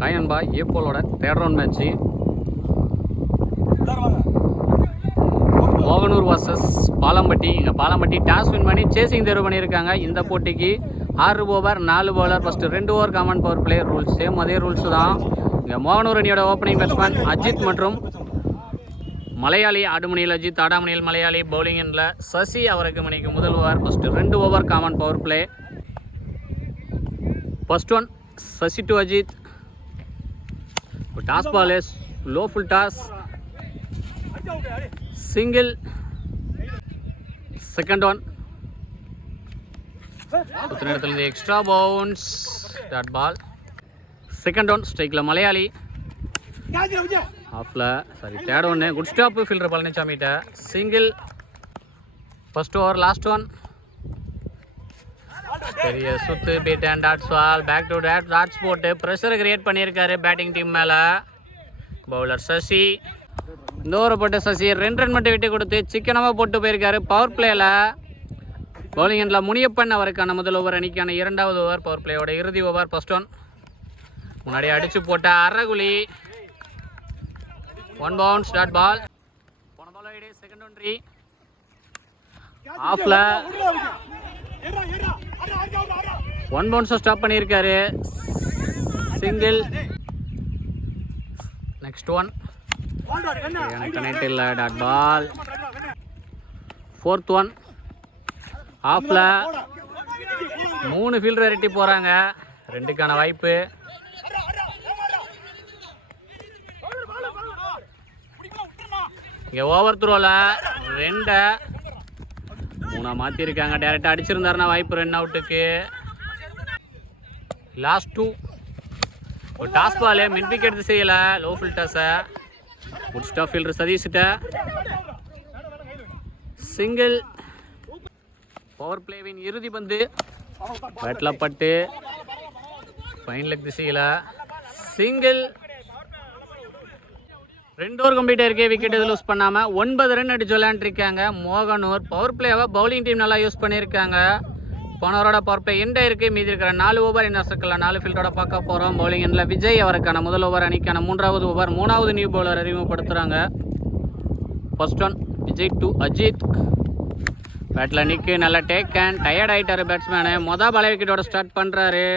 Hi நண்பா, ஏப்போலோட third round match Mohanur versus Palampatti. இங்கே பாலம்பட்டி டாஸ் வின் பண்ணி சேசிங் தேர்வு பண்ணியிருக்காங்க. இந்த போட்டிக்கு 6 over 4 bowler, first 2 over common power play rules, same அதே ரூல்ஸ் தான். இங்கே மோகனூர் அணியோட ஓப்பனிங் பேட்ஸ்மேன் அஜித் மற்றும் மலையாளி ஆடுமணியில் அஜித், ஆடாமணியில் மலையாளி, பவுலிங் எண்ணில் சசி அவருக்கு மணிக்கு முதல் over, first 2 over common power play. First one Sasi to Ajith, toss ball low full toss, single. Second one இடத்துலேருந்து extra bounce, dot ball. Second one ஸ்ட்ரைக்கில் மலையாளி, ஆஃபில் சாரி தேர்ட் ஒன்று குட் ஸ்டாப் ஃபீல்டர் பழனிசாமிகிட்ட, single. First over last one, பெரிய சுத்து, beat and dots ball, back to dots போட்டு ப்ரெஷரை create பண்ணியிருக்காரு பேட்டிங் டீம் மேலே. பவுலர் சசி இந்த ஓவரை போட்டு சசி 2 ரன் மட்டும் விட்டு கொடுத்து சிக்கனமாக போட்டு போயிருக்காரு பவர் பிளேயில். பவுலிங் எண்டில் முனியப்பன் அவருக்கான முதல் ஓவர், அணிக்கான 2வது ஓவர், பவர் பிளேயோட இறுதி ஓவர். ஃபர்ஸ்ட் ஒன் முன்னாடி அடித்து போட்ட அறகுலி, 1 பவுன்ஸ், டாட் பால். போன பால் ஐடி. செகண்ட் ஒன் 3 ஆஃபில் 1 பவுன்ஸை ஸ்டாப் பண்ணியிருக்காரு, சிங்கிள். நெக்ஸ்ட் ஒன் கனெக்ட் இல்லை, டாட் பால். ஃபோர்த் ஒன் ஆஃபில் 3 ஃபீல்டர் ரெட்டி போகிறாங்க, 2க்கான வாய்ப்பு. இங்கே ஓவர் த்ரோவில் 2 3 மாற்றிருக்காங்க. டேரெக்டாக அடிச்சிருந்தாருன்னா வாய்ப்பு ரன் அவுட்டுக்கு. லாஸ்ட் 2 ஒரு டாஸ் பால் மிட் விக்கெட் செய்யலை, லோ ஃபுல் டாஸை குட் ஸ்டாப் ஃபீல்டர் சதீஷ்கிட்ட, சிங்கிள். பவர் பிளேவின் இறுதி பந்து பேட்டில் பட்டு ஃபைன் லெக் திசையில், சிங்கிள். 2 ஓவர் கம்ப்ளீட் ஆயிருக்கு, விக்கெட் எதுவும் லூஸ் பண்ணாமல் 9 ரன் அடிச்சு விளையாண்டுருக்காங்க மோகனூர். பவர் பிளேவை பவுலிங் டீம் நல்லா யூஸ் பண்ணியிருக்காங்க. போன ஓவரோட பவர் பிளே எண்ட் ஆயிருக்கு. மீதி இருக்கிற 4 ஓவர் இன்னும் சர்க்கிளில் 4 ஃபீல்டோட பார்க்க போகிறோம். பவுலிங் எண்டில் விஜய் அவருக்கான முதல் ஓவர், அணிக்கான 3வது ஓவர், 3வது நியூ பவுலர் அறிமுகப்படுத்துகிறாங்க. First one Vijay to Ajith, பேட்டில் நிற்கு, நல்ல டேக் அண்ட் டயர்ட் ஆகிட்டார் பேட்ஸ்மேனு. மொதல் பால் விக்கெட்டோட ஸ்டார்ட் பண்ணுறாரு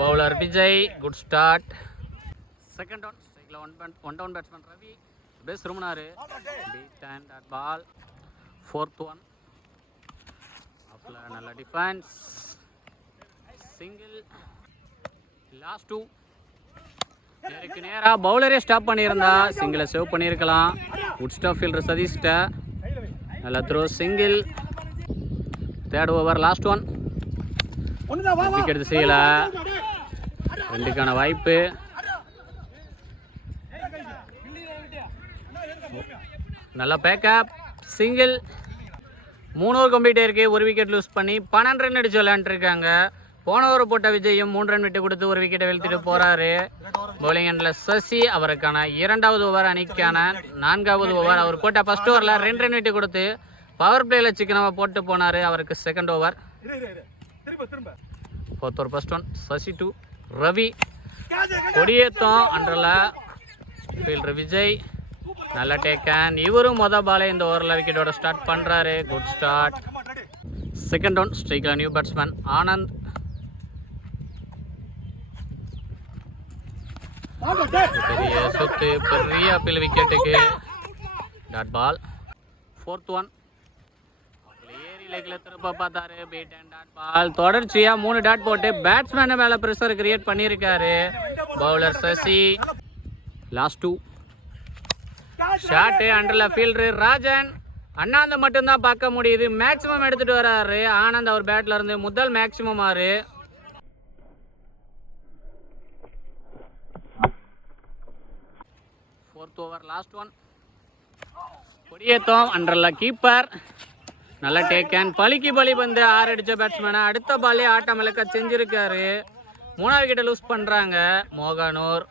bowler Vijay, good start. Second one ஸ்ட்ரைக்கில் one down batsman Ravi face திரும்பினார், beat and dot ball. Fourth one ஆஃபில் நல்ல டிஃபென்ஸ், சிங்கிள். லாஸ்ட் 2 நேருக்கு நேராக பவுலரே ஸ்டாப் பண்ணியிருந்தா சிங்கிளை சேவ் பண்ணியிருக்கலாம். குட் ஸ்டாப் ஃபீல்டர் சதீஷ்கிட்ட, நல்ல throw, single. Third over last one, wicket செய்யல, 2க்கான வாய்ப்பு. நல்ல பேக்கப், சிங்கிள். 3 ஓவர் கம்ப்ளீட் ஆயிருக்கு, 1 விக்கெட் லூஸ் பண்ணி 12 ரன் அடிச்சு விளையாண்டுருக்காங்க. போன ஓவர் போட்ட விஜயும் 3 ரன் விட்டு கொடுத்து 1 விக்கெட்டை வெளுத்துட்டு போகிறாரு. பவுலிங் எண்டில் சசி அவருக்கான 2வது ஓவர், அணிக்கான 4வது ஓவர். அவர் போட்ட ஃபர்ஸ்ட் ஓவரில் 2 ரன் விட்டு கொடுத்து பவர் பிளேயில் சிக்கனமாக போட்டு போனார். அவருக்கு second over. Fourth over first one Sasi to Ravi, கொடியேத்தம் அண்டரில் ஃபீல்டர் விஜய், நல்ல டேக்கன். இவரும் மொதல் பாலே இந்த ஓவரில் விக்கெட்டோட ஸ்டார்ட் பண்ணுறாரு, குட் ஸ்டார்ட். செகண்ட் ஒன் ஸ்ட்ரைக்கில் நியூ பேட்ஸ்மேன் ஆனந்த், பெரிய சுத்து, பெரிய அப்பீல் விக்கெட்டுக்கு, டாட் பால். ஃபோர்த் ஒன் ஏரி லெக்கில் திருப்ப பார்த்தாரு, பீட் அண்ட் டாட் பால். தொடர்ச்சியாக 3 டாட் போட்டு பேட்ஸ்மேனை மேலே ப்ரெஷர் கிரியேட் பண்ணியிருக்காரு பவுலர் சசி. லாஸ்ட் 2 ஷாட்டு அண்டரில் ஃபீல்டர் ராஜன், அண்ணாந்து மட்டும்தான் பார்க்க முடியுது. மேக்ஸிமம் எடுத்துகிட்டு வர்றாரு ஆனந்த் அவர் பேட்டில் இருந்து, முதல் மேக்ஸிமம் ஆறு. ஃபோர்த் ஓவர் லாஸ்ட் ஒன், கொடியேத்தம் அண்டரில் கீப்பர், நல்ல டேக்கன். பலிக்கு பலி வந்து 6 அடித்த பேட்ஸ்மேனை அடுத்த பாலே ஆட்டம் இழக்க செஞ்சுருக்காரு. 3வது விக்கெட்டை லூஸ் பண்ணுறாங்க மோகனூர்.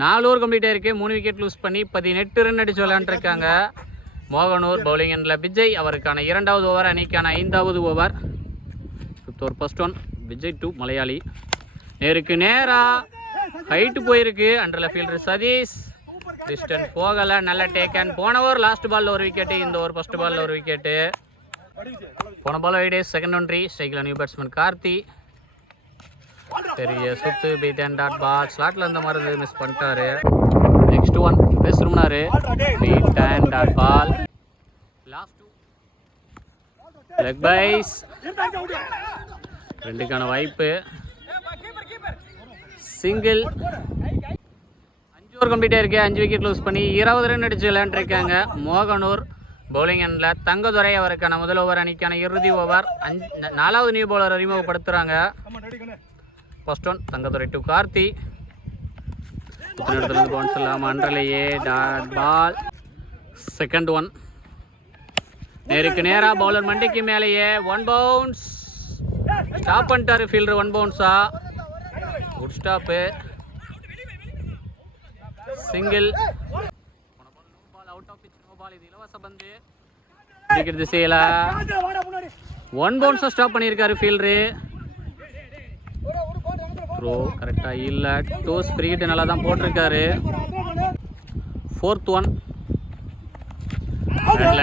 4 ஓவர் கம்ப்ளீட் ஆயிருக்கு, 3 விக்கெட் லூஸ் பண்ணி 18 ரன் அடிச்சு விளையாண்டுருக்காங்க மோகனூர். பவுலிங் எண்டில் விஜய் அவருக்கான 2வது ஓவர், அணிக்கான 5வது over. Fifth over first one Vijay to Malayali, நேருக்கு நேராக ஹைட்டு போயிருக்கு. அண்டரில் ஃபீல்டர் சதீஷ், டிஸ்டன்ஸ் போகலை, நல்ல டேக்கன். போன ஓவர் லாஸ்ட் பாலில் ஒரு விக்கெட்டு, இந்த ஓவர் ஃபர்ஸ்ட் பாலில் ஒரு விக்கெட்டு. போன பால் வைடே, செகண்ட் ஒன்ட்ரி. ஸ்ட்ரைக்கில் நியூ பேட்ஸ்மேன் கார்த்தி, பெரிய சுத்து, பீட் அண்ட் டாட் பால். ஸ்லாட்டில் இருந்த மாதிரி மிஸ் பண்ணிட்டாரு. நெக்ஸ்ட் ஒன் பேசுறாரு, beat and dot ball. Last leg byes, ரெண்டுக்கான வாய்ப்பு. சிங்கிள். 5 ஓவர் கம்ப்ளீட்டாக இருக்கு. 5 விக்கெட் லூஸ் பண்ணி 20 ரன் அடிச்சு விளையாண்டுருக்காங்க. மோகனூர் பவுலிங் எண்ணில் தங்கதுரை அவருக்கான முதல் ஓவர், அணிக்கான இறுதி ஓவர். 4வது நியூ பவுலர் அறிமுகப்படுத்துகிறாங்க. First one Thangadurai to Karthi, இடத்துலேருந்து பவுன்ஸ் இல்லாமல் அன்றலையே டாட் பால். செகண்ட் ஒன் நேருக்கு நேராக பவுலர் மண்டிக்கு மேலேயே 1 பவுன்ஸ். ஸ்டாப் பண்ணிட்டாரு ஃபீல்டர். 1 பவுன்ஸா, good stop. Single. Out off pitch, no ball. இது இலவச பந்து. அடிக்கிற திசையில 1 பவுன்ஸா ஸ்டாப் பண்ணியிருக்காரு ஃபீல்டரு. த்ரோ கரெக்டாக இல்லை. டோஸ் ஃப்ரீ ஹிட் நல்லா தான் போட்டிருக்காரு. 4th ஒன்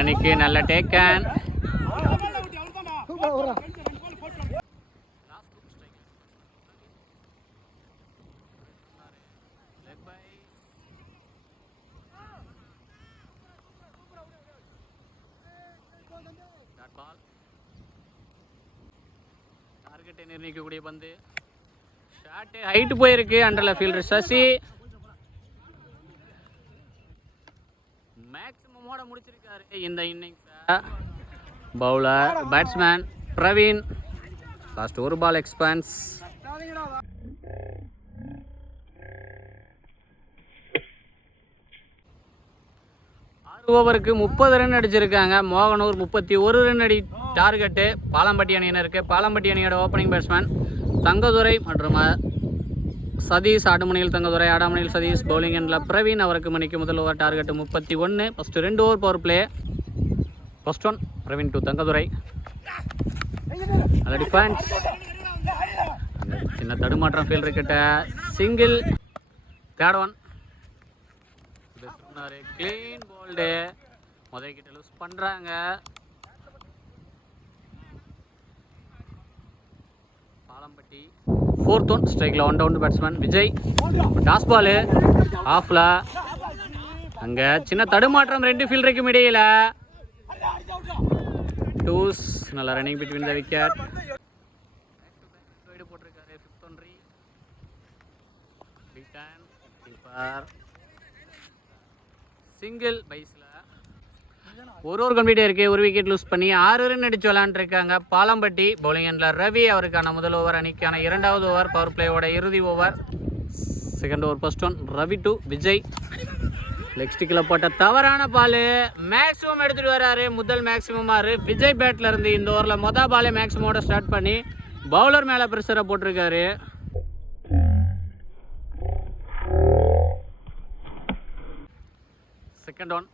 நிற்கு, நல்ல டேக்கன். டார்கெட்டை நிர்ணயிக்கக்கூடிய பந்து. ஷாட்டு ஹைட்டு போயிருக்கு. அண்டரில் ஃபீல்டர் சசி மேக்ஸிமமோட முடிச்சிருக்காரு இந்த இன்னிங்ஸை. Bowler batsman Praveen. லாஸ்ட் ஒரு பால் எக்ஸ்பான்ஸ். 6 ஓவருக்கு 30 ரன் அடிச்சிருக்காங்க. மோகனூர் 31 ரன் அடி டார்கெட்டு. பாலம்பட்டி அணியினருக்கு. பாலம்பட்டி அணியோட ஓப்பனிங் பேட்ஸ்மேன் தங்கதுரை மற்றும் சதீஷ். ஆடுமணியில் தங்கதுரை, ஆடாமணியில் சதீஷ். பவுலிங் எண்ணில் பிரவீன் அவருக்கு மணிக்கு முதல் over target 31. First 2 over power play. First one Praveen to Thangadurai, நல்ல டிஃபென்ஸ். சின்ன தடுமாற்றம் ஃபீல்டர் கிட்ட. Single. Third one clean bowled. முதல் கிட்ட லூஸ் பண்ணுறாங்க. பாலம்பட்டி. 4th ஒன் ஸ்ட்ரைக்கில் 1 down batsman Vijay. Toss ball ஆஃப்ல. அங்கே சின்ன தடுமாற்றம் 2 ஃபீல்டருக்கும் இடையில. டூஸ். நல்ல ரன்னிங் பிட்வீன் த விக்கெட். போட்டிருக்காரு. 5th ஒன்ட்ரி. சிங்கிள் பைஸில் ஒரு ஓவர் கம்ப்ளீட்டாக இருக்குது. ஒரு விக்கெட் லூஸ் பண்ணி 6 ரன் அடித்து விளாண்டுருக்காங்க பாலம்பட்டி. பவுலிங் எண்ணில் ரவி அவருக்கான முதல் ஓவர், அணிக்கான 2வது ஓவர், பவர் பிளேயோட இறுதி over. Second over first one Ravi to Vijay. Leg ஸ்டிக்கில் போட்ட தவறான பால். மேக்ஸிமம் எடுத்துகிட்டு வராரு. முதல் மேக்ஸிமமாரு விஜய் பேட்டில் இருந்து இந்த ஓவரில் மொதல் பாலே மேக்ஸிமோட ஸ்டார்ட் பண்ணி பவுலர் மேலே ப்ரெஷரை போட்டிருக்காரு. செகண்ட் ஒன்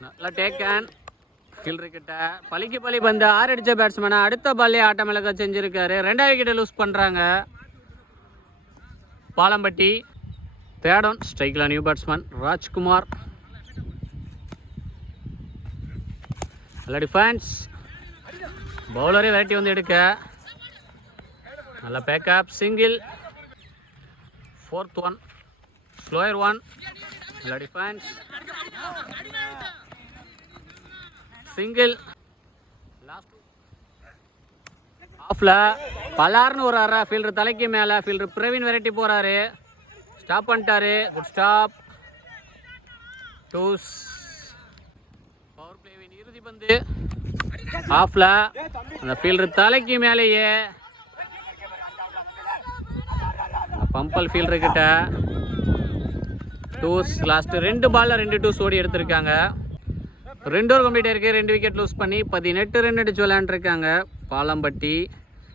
நல்லா டேக்கன். ஃபீல்டர் கிட்ட பலிக்கு பலி பந்து 6 அடித்த பேட்ஸ்மேனை அடுத்த பால்லே ஆட்டம் இழக்க செஞ்சுருக்காரு. 2வது விக்கெட்டை லூஸ் பண்ணுறாங்க பாலம்பட்டி. தேர்ட் ஒன் ஸ்ட்ரைக்கில் நியூ பேட்ஸ்மேன் ராஜ்குமார், நல்ல டிஃபென்ஸ். பவுலரே விரட்டி வந்து எடுக்க நல்ல backup. Single. 4th one slower one, நல்ல டிஃபென்ஸ். சிங்கிள். லாஸ்ட் ஆஃப்ல பலார்னு ஒரு அரை ஃபீல்டர் தலைக்கு மேலே. ஃபீல்டர் பிரவீன் வெரைட்டி போகிறாரு. ஸ்டாப் பண்ணிட்டாரு. Good stop. டூஸ். பவர் பிளேவின் இறுதி பந்து ஆஃப்ல. அந்த ஃபீல்டர் தலைக்கு மேலேயே பம்பல் ஃபீல்டர் கிட்ட. டூஸ். லாஸ்ட் 2 பால்ல 2 டூஸ் ஓடி எடுத்திருக்காங்க. 2 ஓவர் கம்ப்ளீட் ஆயிருக்கு. 2 விக்கெட் லூஸ் பண்ணி 18 ரன் அடிச்சு விளையாண்டுருக்காங்க பாலம்பட்டி.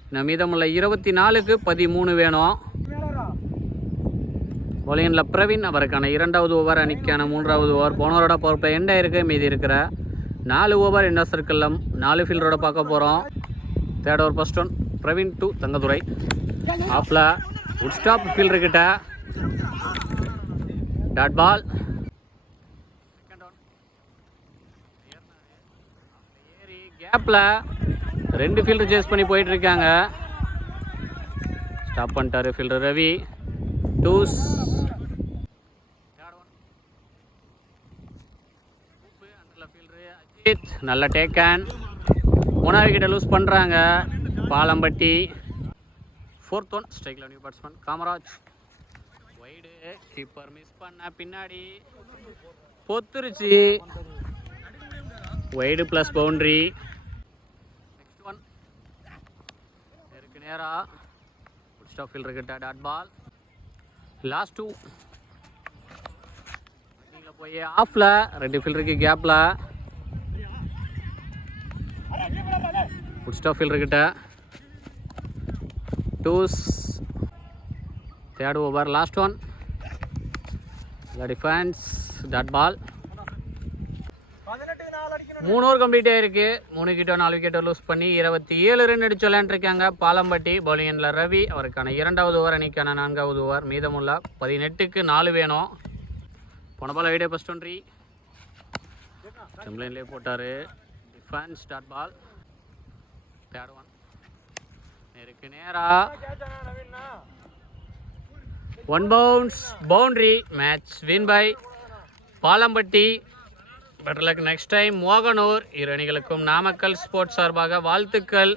இன்னும் மீதமுள்ள 24க்கு 13 வேணும். பவுலிங்கில் பிரவீன் அவருக்கான 2வது ஓவர், அணிக்கான 3வது ஓவர். போனவரோட பவர் பிளே எண்ட் ஆயிருக்கு. மீதி இருக்கிற 4 ஓவர் என்ன சர்க்கிளில் 4 ஃபீல்டரோட பார்க்க போகிறோம். Third over first one Praveen to Thangadurai. ஆஃப்ல உட் ஸ்டாப் ஃபீல்டர் கிட்ட டாட் பால். ஏறி கேப்ல 2 ஃபீல்டர் சேஸ் பண்ணி போயிட்டு இருக்காங்க. ஸ்டாப் பண்ணிட்டாரு ஃபீல்டர் ரவி. டூஸ். அஜித் நல்ல டேக்கன். 3வது விக்கெட்டை லூஸ் பண்ணுறாங்க பாலம்பட்டி. 4th ஒன் ஸ்ட்ரைக்கில் new batsman Kamaraj. Wide keeper miss பண்ண பின்னாடி பொத்துருச்சு. Wide plus boundary. Next one நேருக்கு நேராக ஸ்டாப் ஃபீல்டர் கிட்ட டாட் பால். லாஸ்ட் 2 போய் ஆஃப்ல 2 ஃபீல்டருக்கு கேப்ல ஸ்டாப் ஃபீல்டர் கிட்ட twos. 3rd over last one. Defence dot ball. 3 over complete ஆகிருக்கு. 3 விக்கெட்டோ 4 விக்கெட்டோ லூஸ் பண்ணி 27 ரன் அடிச்சு விளையாண்டுருக்காங்க பாலம்பட்டி. பவுலிங்கில் ரவி. அவருக்கான 2வது ஓவர், அணிக்கான 4வது ஓவர். மீதமுள்ள 18க்கு 4 வேணும். போன பால் ஐடியா ஃபர்ஸ்ட் ஒன்றி செம்லைன்லேயே போட்டார். டிஃபென்ஸ் டாட் பால். 3rd ஒன் நேருக்கு நேராக 1 bounce boundary. Match win by Palampatti. Better luck next time. Mohanur. இரு அணிகளுக்கும் நாமக்கல் ஸ்போர்ட்ஸ் சார்பாக வாழ்த்துக்கள்.